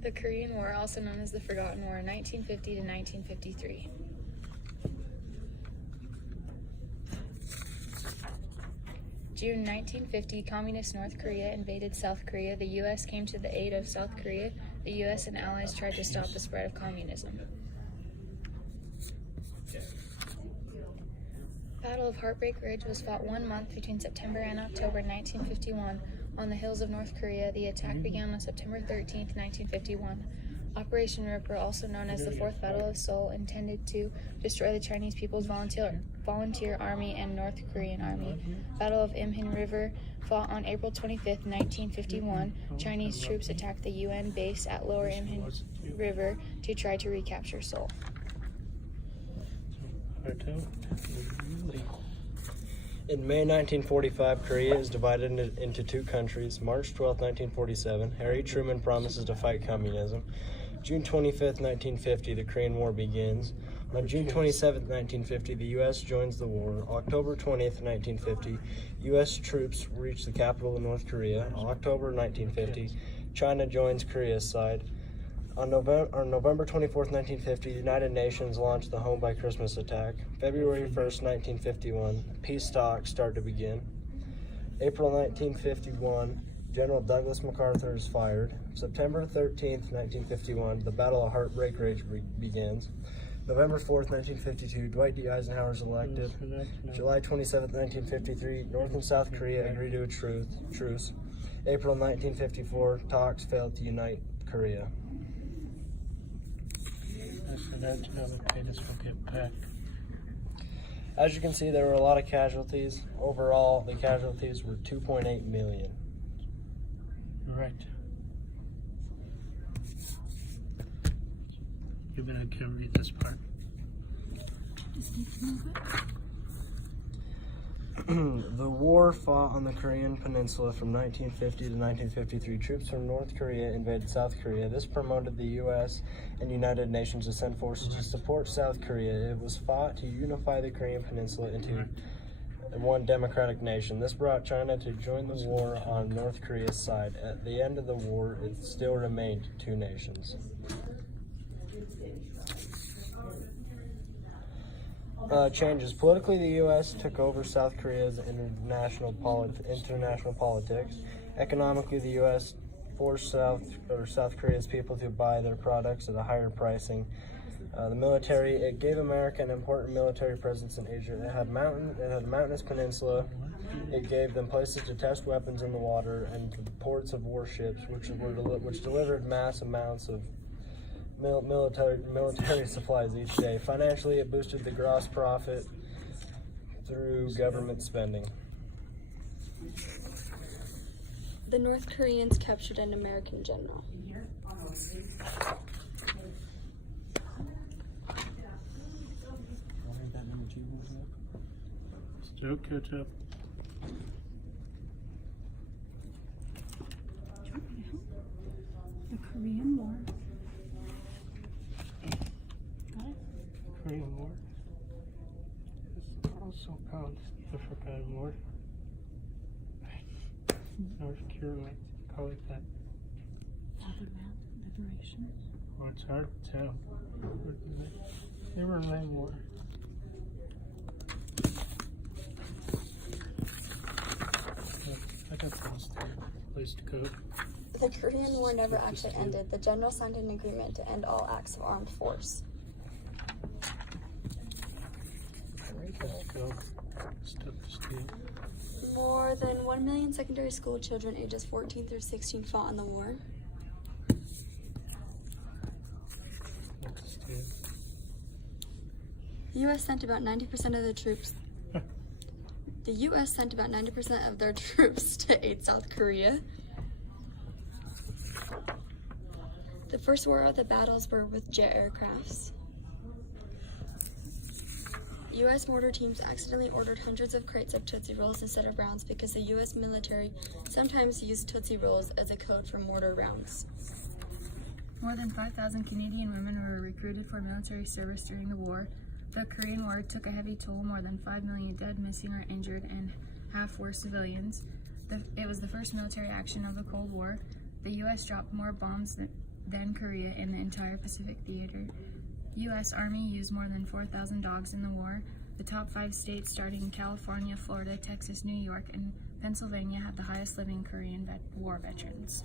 The Korean War, also known as the Forgotten War, 1950 to 1953. June 1950, Communist North Korea invaded South Korea. The U.S. came to the aid of South Korea. The U.S. and allies tried to stop the spread of communism. Battle of Heartbreak Ridge was fought 1 month between September and October 1951 on the hills of North Korea. The attack began on September 13, 1951. Operation Ripper, also known as the Fourth Battle of Seoul, intended to destroy the Chinese People's Volunteer Army and North Korean Army. Battle of Imhin River, fought on April 25, 1951. Chinese troops attacked the UN base at Lower Imhin River to try to recapture Seoul. In May 1945, Korea is divided into two countries. March 12, 1947, Harry Truman promises to fight communism. June 25, 1950, the Korean War begins. On June 27, 1950, the U.S. joins the war. October 20th, 1950, U.S. troops reach the capital of North Korea. October 1950, China joins Korea's side. On November 24, 1950, the United Nations launched the Home by Christmas attack. February 1st, 1951, peace talks start to begin. April 1951, General Douglas MacArthur is fired. September 13th, 1951, the Battle of Heartbreak Ridge begins. November 4th, 1952, Dwight D. Eisenhower is elected. July 27th, 1953, North and South Korea agree to a truce. April 1954, talks failed to unite Korea. As you can see, there were a lot of casualties. Overall, the casualties were 2.8 million. Right. You're gonna read this part. The war fought on the Korean Peninsula from 1950 to 1953. Troops from North Korea invaded South Korea. This promoted the U.S. and United Nations to send forces to support South Korea. It was fought to unify the Korean Peninsula into one democratic nation. This brought China to join the war on North Korea's side. At the end of the war, it still remained two nations. Changes. Politically, the U.S. took over South Korea's international politics. Economically, the U.S. forced South Korea's people to buy their products at a higher pricing. The military, it gave America an important military presence in Asia. It had a mountainous peninsula. It gave them places to test weapons in the water and ports of warships, which delivered mass amounts of military supplies each day. Financially, it boosted the gross profit through government spending. The North Koreans captured an American general. Still catch up. The Korean War. Korean War is also called the Forgotten War. North Carolina call it that. Fatherland Liberation. Well, it's hard to tell. They were in land war. I got this place to go. The Korean War never actually ended. The general signed an agreement to end all acts of armed force. Let's go. Stuff to steal. More than 1 million secondary school children ages 14 through 16 fought in the war. What to steal. The U.S. sent about 90% of the troops. The U.S. sent about 90% of their troops to aid South Korea. The first war of the battles were with jet aircrafts. U.S. mortar teams accidentally ordered hundreds of crates of Tootsie Rolls instead of rounds because the U.S. military sometimes used Tootsie Rolls as a code for mortar rounds. More than 5,000 Canadian women were recruited for military service during the war. The Korean War took a heavy toll, more than 5 million dead, missing, or injured, and half were civilians. It was the first military action of the Cold War. The U.S. dropped more bombs than Korea in the entire Pacific theater. U.S. Army used more than 4,000 dogs in the war. The top 5 states, starting in California, Florida, Texas, New York, and Pennsylvania, had the highest living Korean war veterans.